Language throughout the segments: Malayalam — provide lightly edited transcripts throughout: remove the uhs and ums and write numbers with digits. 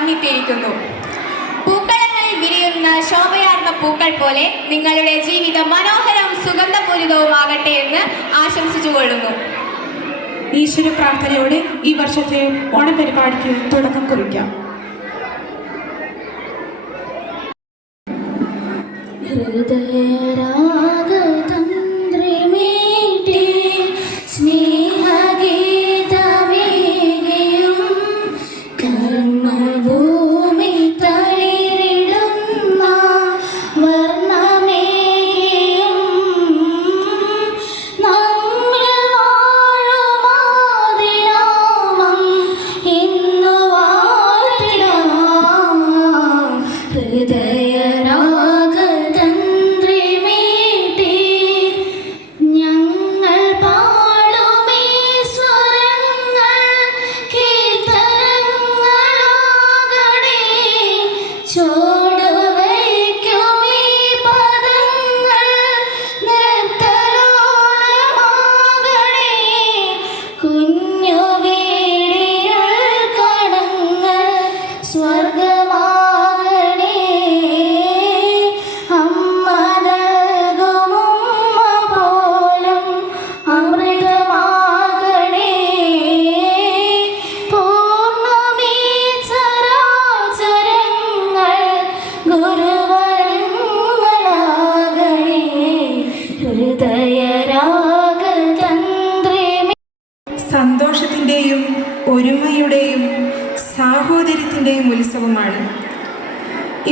വന്നിട്ടിരിക്കുന്നു. പൂക്കളങ്ങളിൽ വിരിയുന്ന ശോഭയാർന്ന പൂക്കൾ പോലെ നിങ്ങളുടെ ജീവിതം മനോഹരവും സുഗന്ധപൂരിതവുമാകട്ടെ എന്ന് ആശംസിച്ചുകൊള്ളുന്നു. ഈശ്വര പ്രാർത്ഥനയോടെ ഈ വർഷത്തെ ഓണപരിപാടിക്ക് തുടക്കം കുറിക്കാം. സന്തോഷത്തിൻ്റെയും ഒരുമയുടെയും സാഹോദര്യത്തിൻ്റെയും ഉത്സവമാണ്.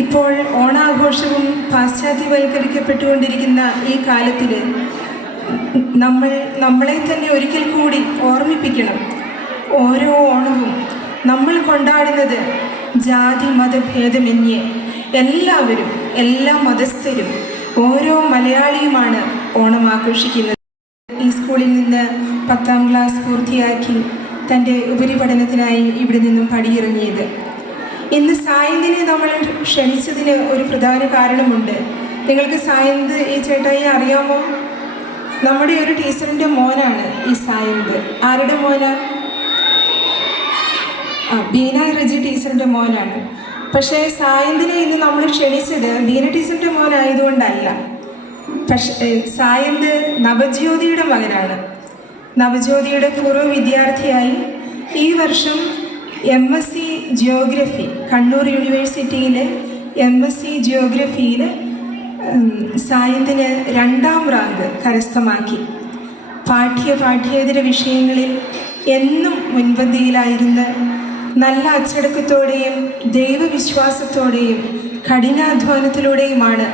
ഇപ്പോൾ ഓണാഘോഷവും പാശ്ചാത്യവൽക്കരിക്കപ്പെട്ടുകൊണ്ടിരിക്കുന്ന ഈ കാലത്തിൽ നമ്മളെ തന്നെ ഒരിക്കൽ കൂടി ഓർമ്മിപ്പിക്കണം. ഓരോ ഓണവും നമ്മൾ കൊണ്ടാടുന്നത് ജാതി മതഭേദമന്യേ എല്ലാവരും, എല്ലാ മതസ്ഥരും, ഓരോ മലയാളിയുമാണ് ഓണം ആഘോഷിക്കുന്നത്. ഈ സ്കൂളിൽ നിന്ന് 10ാം ക്ലാസ് പൂർത്തിയാക്കി തൻ്റെ ഉപരിപഠനത്തിനായി ഇവിടെ നിന്നും പടിയിറങ്ങിയത്. ഇന്ന് സായന്തിനെ നമ്മൾ ക്ഷണിച്ചതിന് ഒരു പ്രധാന കാരണമുണ്ട്. നിങ്ങൾക്ക് സായന്ത് ഈ ചേട്ടായി അറിയാമോ? നമ്മുടെ ഒരു ടീച്ചറിൻ്റെ മോനാണ് ഈ സായന്ത്. ആരുടെ മോനാ? ബീന റജി ടീച്ചറിൻ്റെ മോനാണ്. പക്ഷേ സായന്തിനെ ഇന്ന് നമ്മൾ ക്ഷണിച്ചത് ബീന ടീച്ചറിൻ്റെ മോനായതുകൊണ്ടല്ല. പക്ഷേ സായന്ത് നവജ്യോതിയുടെ മകനാണ്. നവജ്യോതിയുടെ പൂർവ്വ വിദ്യാർത്ഥിയായി ഈ വർഷം MSc ജിയോഗ്രഫി, കണ്ണൂർ യൂണിവേഴ്സിറ്റിയിലെ MSc ജിയോഗ്രഫിയിൽ സായന്തിന് 2ാം റാങ്ക് കരസ്ഥമാക്കി. പാഠ്യേതര വിഷയങ്ങളിൽ എന്നും മുൻപന്തിയിലായിരുന്ന് നല്ല അച്ചടക്കത്തോടെയും ദൈവവിശ്വാസത്തോടെയും കഠിനാധ്വാനത്തിലൂടെയുമാണ്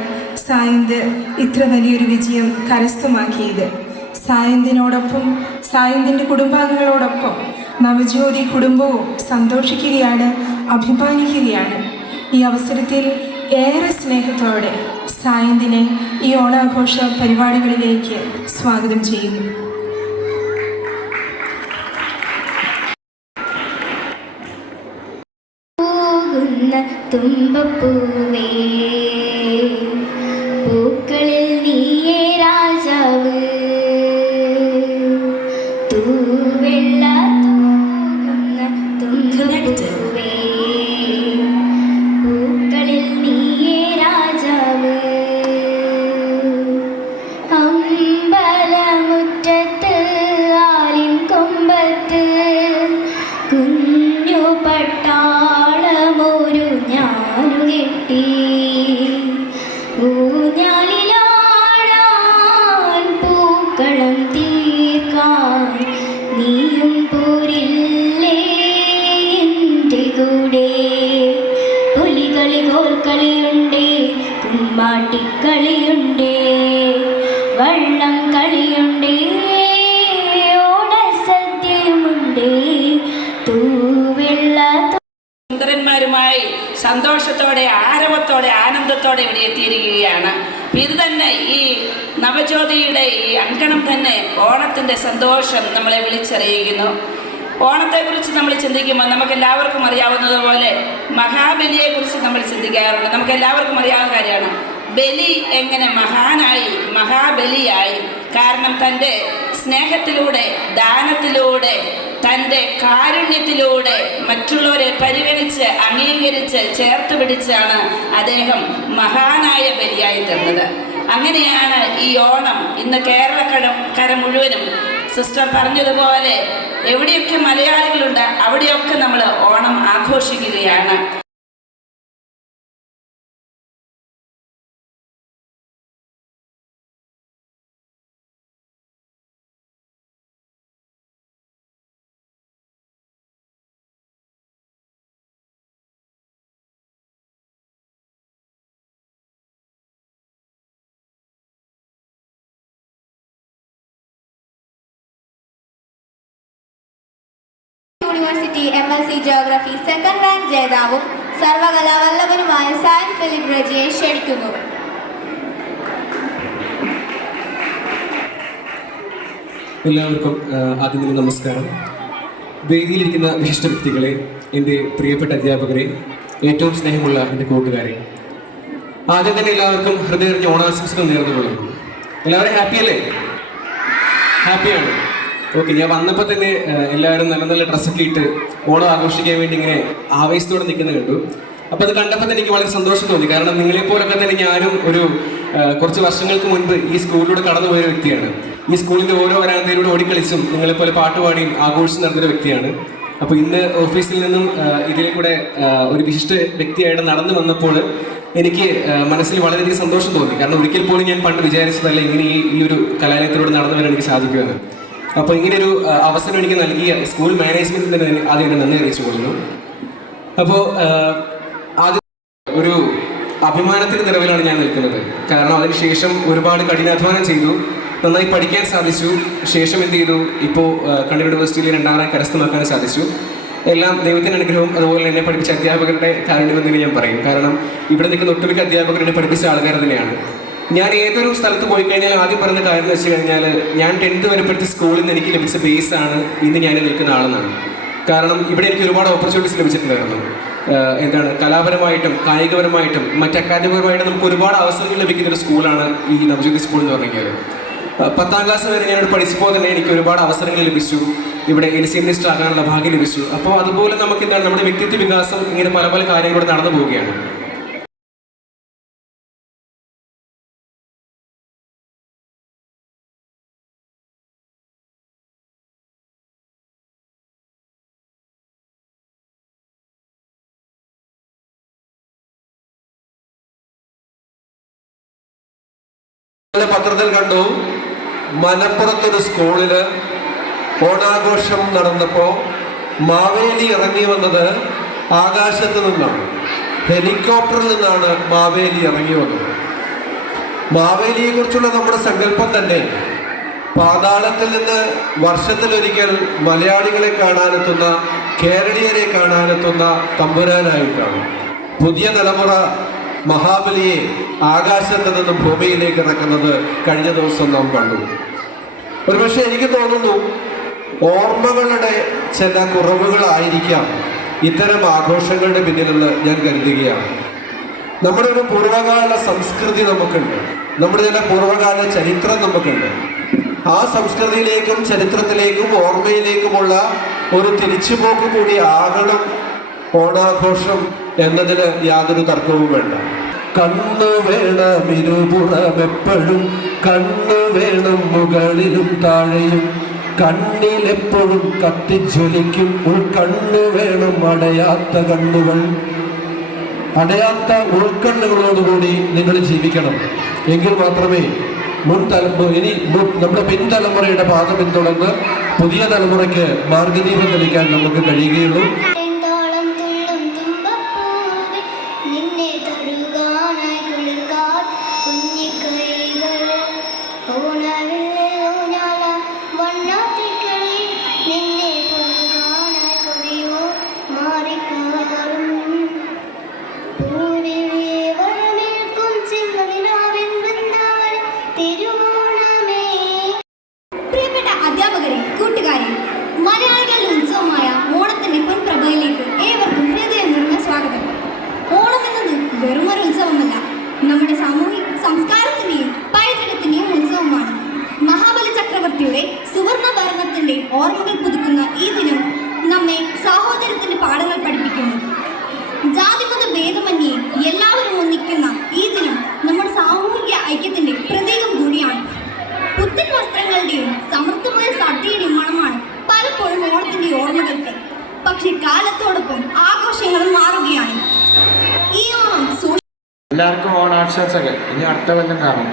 സായന്ത് ഇത്ര വലിയൊരു വിജയം കരസ്ഥമാക്കിയത്. സായന്തിനോടൊപ്പം, സായന്തിൻ്റെ കുടുംബാംഗങ്ങളോടൊപ്പം നവജ്യോതി കുടുംബവും സന്തോഷിക്കുകയാണ്, അഭിമാനിക്കുകയാണ്. ഈ അവസരത്തിൽ ഏറെ സ്നേഹത്തോടെ സായന്തിനെ ഈ ഓണാഘോഷ പരിപാടികളിലേക്ക് സ്വാഗതം ചെയ്യുന്നു. തുമ്പപ്പൂവേ പൂക്കളിൽ നീയേ രാജാവ്, തൂവെള്ള തൂകുന്ന തുമ്പപ്പൂവേ പൂക്കളിൽ നീയേ രാജാവ്, അമ്പലമുറ്റത്ത് ആലിൻ കൊമ്പത്ത് കുഞ്ഞു പട്ടാളമൊരു ഞാനു കെട്ടി, ഊഞ്ഞാലിലാടാൻ പൂക്കളം തീർക്കാൻ നീയും പോരില്ലേ എൻ്റെ കൂടെ, പുലികളി കോൽക്കളിയുണ്ടേ, കുമ്മാട്ടിക്കളിയുണ്ടേ, വള്ളം കളിയുണ്ടേ, ഓണസദ്യയുമുണ്ടേ, തൂവെള്ള സുന്ദരന്മാരുമായി സന്തോഷത്തോടെ, ആരവത്തോടെ, ആനന്ദത്തോടെ ഇവിടെ എത്തിയിരിക്കുകയാണ്. ഇത് തന്നെ ഈ നവജ്യോതിയുടെ ഈ അങ്കണം തന്നെ ഓണത്തിൻ്റെ സന്തോഷം നമ്മളെ വിളിച്ചറിയിക്കുന്നു. ഓണത്തെക്കുറിച്ച് നമ്മൾ ചിന്തിക്കുമ്പോൾ നമുക്കെല്ലാവർക്കും അറിയാവുന്നതുപോലെ മഹാബലിയെക്കുറിച്ച് നമ്മൾ ചിന്തിക്കാറുണ്ട്. നമുക്കെല്ലാവർക്കും അറിയാവുന്ന കാര്യമാണ് ബലി എങ്ങനെ മഹാനായി, മഹാബലിയായി. കാരണം തൻ്റെ സ്നേഹത്തിലൂടെ, ദാനത്തിലൂടെ, തൻ്റെ കാരുണ്യത്തിലൂടെ മറ്റുള്ളവരെ പരിഗണിച്ച് അംഗീകരിച്ച് ചേർത്ത് പിടിച്ചാണ് അദ്ദേഹം മഹാനായ ബലിയായി തീർന്നത്. അങ്ങനെയാണ് ഈ ഓണം ഇന്ന് കേരളക്കര മുഴുവനും സിസ്റ്റർ പറഞ്ഞതുപോലെ എവിടെയൊക്കെ മലയാളികളുണ്ട് അവിടെയൊക്കെ നമ്മൾ ഓണം ആഘോഷിക്കുകയാണ്. University MSc geography second rank ജേതാവും സർവകലാവല്ലഭനുമായ സാൻ ഫിലിപ്പ് റജിയെ ക്ഷണിക്കുന്നു. എല്ലാവർക്കും ആദ്യം തന്നെ നമസ്കാരം. വേദിയിലിരിക്കുന്ന വിശിഷ്ട വ്യക്തികളെ, എൻ്റെ പ്രിയപ്പെട്ട അധ്യാപകരെ, ഏറ്റവും സ്നേഹമുള്ള എൻ്റെ കൂട്ടുകാരെ, ആദ്യം തന്നെ എല്ലാവർക്കും ഹൃദയറിഞ്ഞ ഓണാശംസകൾ നേർന്നുകൊള്ളുന്നു. എല്ലാവരും ഹാപ്പിയല്ലേ? ഹാപ്പിയാണ്. ഓക്കെ, ഞാൻ വന്നപ്പോൾ തന്നെ എല്ലാവരും നല്ല നല്ല ഡ്രസ്സൊക്കെ ഇട്ട് ഓണം ആഘോഷിക്കാൻ വേണ്ടി ഇങ്ങനെ ആവേശത്തോടെ നിൽക്കുന്നത് കണ്ടു. അപ്പോൾ അത് കണ്ടപ്പോൾ തന്നെ എനിക്ക് വളരെ സന്തോഷം തോന്നി. കാരണം നിങ്ങളെപ്പോലൊക്കെ തന്നെ ഞാനും ഒരു കുറച്ച് വർഷങ്ങൾക്ക് മുൻപ് ഈ സ്കൂളിലൂടെ കടന്നു പോയ വ്യക്തിയാണ്. ഈ സ്കൂളിൻ്റെ ഓരോ വരാന്തയിലൂടെ ഓടിക്കളിച്ചും നിങ്ങളെപ്പോലെ പാട്ടുപാടിയും ആഘോഷിച്ച് നടന്നൊരു വ്യക്തിയാണ്. അപ്പോൾ ഇന്ന് ഓഫീസിൽ നിന്നും ഇതിലെ കൂടെ ഒരു വിശിഷ്ട വ്യക്തിയായിട്ട് നടന്നു വന്നപ്പോൾ എനിക്ക് മനസ്സിൽ വളരെയധികം സന്തോഷം തോന്നി. കാരണം ഒരിക്കൽ പോലും ഞാൻ പണ്ട് വിചാരിച്ചതല്ല ഇങ്ങനെ ഈ ഒരു കലാലയത്തിലൂടെ നടന്നു വരാൻ എനിക്ക് സാധിക്കുമെന്ന്. അപ്പോൾ ഇങ്ങനെയൊരു അവസരം എനിക്ക് നൽകിയ സ്കൂൾ മാനേജ്മെൻറ്റിന് ആദ്യം എന്നെ നന്ദി അറിയിച്ചു കൊള്ളുന്നു. അപ്പോൾ ആദ്യം ഒരു അഭിമാനത്തിൻ്റെ നിറവിലാണ് ഞാൻ നിൽക്കുന്നത്. കാരണം അതിനുശേഷം ഒരുപാട് കഠിനാധ്വാനം ചെയ്തു, നന്നായി പഠിക്കാൻ സാധിച്ചു. ശേഷം എന്ത് ചെയ്തു, ഇപ്പോൾ കണ്ണൂർ യൂണിവേഴ്സിറ്റിയിൽ 2ാം റാങ്ക് കരസ്ഥമാക്കാൻ സാധിച്ചു. എല്ലാം ദൈവത്തിൻ്റെ അനുഗ്രഹവും അതുപോലെ എന്നെ പഠിപ്പിച്ച അധ്യാപകരുടെ കാരുണ്യമെന്ന് ഞാൻ പറയും. കാരണം ഇവിടെ നിൽക്കുന്ന ഒട്ടുമിക്ക അധ്യാപകരെ പഠിപ്പിച്ച ആൾക്കാർ തന്നെയാണ്. ഞാൻ ഏതൊരു സ്ഥലത്ത് പോയി കഴിഞ്ഞാൽ ആദ്യം പറയുന്ന കാര്യം എന്ന് വെച്ച് കഴിഞ്ഞാൽ ഞാൻ 10th വരെ പഠിച്ച സ്കൂളിൽ നിന്ന് എനിക്ക് ലഭിച്ച ബേസാണ് ഇന്ന് ഞാൻ നിൽക്കുന്ന ആളെന്നാണ്. കാരണം ഇവിടെ എനിക്ക് ഒരുപാട് ഓപ്പർച്യൂണിറ്റീസ് ലഭിച്ചിട്ടുണ്ടായിരുന്നു. കലാപരമായിട്ടും കായികപരമായിട്ടും മറ്റ് അക്കാദമികപരമായിട്ടും നമുക്ക് ഒരുപാട് അവസരങ്ങൾ ലഭിക്കുന്ന ഒരു സ്കൂളാണ് ഈ നവജ്യോതി സ്കൂൾ എന്ന് പറഞ്ഞു കഴിഞ്ഞാൽ. 10ാം ക്ലാസ് വരെ ഞാനിവിടെ പഠിച്ചപ്പോൾ തന്നെ എനിക്ക് ഒരുപാട് അവസരങ്ങൾ ലഭിച്ചു. ഇവിടെ LC മിനിസ്റ്റർ ആകാനുള്ള ഭാഗ്യം ലഭിച്ചു. അപ്പോൾ അതുപോലെ നമുക്ക് നമ്മുടെ വ്യക്തിത്വ വികാസം ഇങ്ങനെ പല പല കാര്യങ്ങൾ നടന്നു പോവുകയാണ്. പത്രത്തിൽ കണ്ടു, മലപ്പുറത്തൊരു സ്കൂളില് ഓണാഘോഷം നടന്നപ്പോൾ മാവേലി ഇറങ്ങി വന്നത് ആകാശത്ത് നിന്നാണ്. ഹെലികോപ്റ്ററിൽ നിന്നാണ് മാവേലി ഇറങ്ങി വന്നത്. മാവേലിയെ കുറിച്ചുള്ള നമ്മുടെ സങ്കല്പം തന്നെ പാതാളത്തിൽ നിന്ന് വർഷത്തിലൊരിക്കൽ മലയാളികളെ കാണാനെത്തുന്ന, കേരളീയരെ കാണാനെത്തുന്ന തമ്പുരാനായിട്ടാണ്. പുതിയ തലമുറ മഹാബലിയെ ആകാശത്ത് നിന്നും ഭൂമിയിലേക്ക് ഇറക്കുന്നത് കഴിഞ്ഞ ദിവസം നാം കണ്ടു. ഒരുപക്ഷെ എനിക്ക് തോന്നുന്നു ഓർമ്മകളുടെ ചില കുറവുകളായിരിക്കാം ഇത്തരം ആഘോഷങ്ങളുടെ പിന്നിലെന്ന് ഞാൻ കരുതുകയാണ്. നമ്മുടെ ഒരു പൂർവ്വകാല സംസ്കൃതി നമുക്കുണ്ട്, നമ്മുടെ ചില പൂർവ്വകാല ചരിത്രം നമുക്കുണ്ട്. ആ സംസ്കൃതിയിലേക്കും ചരിത്രത്തിലേക്കും ഓർമ്മയിലേക്കുമുള്ള ഒരു തിരിച്ചുപോക്ക് കൂടി ആകണം ഓണാഘോഷം എന്നതിന് യാതൊരു തർക്കവും വേണ്ട. കണ്ണു വേണം ഇരുപുറമെപ്പോഴും, കണ്ണു വേണം മുകളിലും താഴെയും, കണ്ണിലെപ്പോഴും കത്തിജ്വലിക്കും ഉൾക്കണ്ണു വേണം, അടയാത്ത കണ്ണുകൾ. അടയാത്ത ഉൾക്കണ്ണുകളോടുകൂടി നിങ്ങൾ ജീവിക്കണം. എങ്കിൽ മാത്രമേ നമ്മുടെ പിൻതലമുറയുടെ പാത പിന്തുടർന്ന് പുതിയ തലമുറയ്ക്ക് മാർഗദീപം തെളിക്കാൻ നമുക്ക് കഴിയുകയുള്ളൂ. പ്രിയപ്പെട്ട അധ്യാപകരെ, കൂട്ടുകാരെ, മലയാളികളുടെ ഉത്സവമായ ഓണത്തിന്റെ പൊൻപ്രഭയിലേക്ക് ഏവർക്കും ഹൃദയം നിറഞ്ഞ സ്വാഗതം. ഓണം എന്നത് വെറുമൊരു ഉത്സവമല്ല, നമ്മുടെ സാമൂഹിക സംസ്കാരത്തിന്റെയും പൈതൃകത്തിന്റെയും ഉത്സവമാണ്. മഹാബലി ചക്രവർത്തിയുടെ സുവർണ ഭരണത്തിന്റെ ഓർമ്മകൾ പുതുക്കുന്ന ഈ ദിനം പലഹാരങ്ങളുടെയും സമൃദ്ധമായ സദ്യയുടെയും മണമാണ് പലപ്പോഴും ഓണത്തിന്റെ ഓർമ്മകൾക്ക്. പക്ഷെ കാലത്തോടൊപ്പം ആഘോഷങ്ങളും മാറുകയാണ്. ഈ ഓണം എല്ലാവർക്കും ഓണാശംസകൾ. ഇനി അടുത്ത കൊല്ലം കാണാം.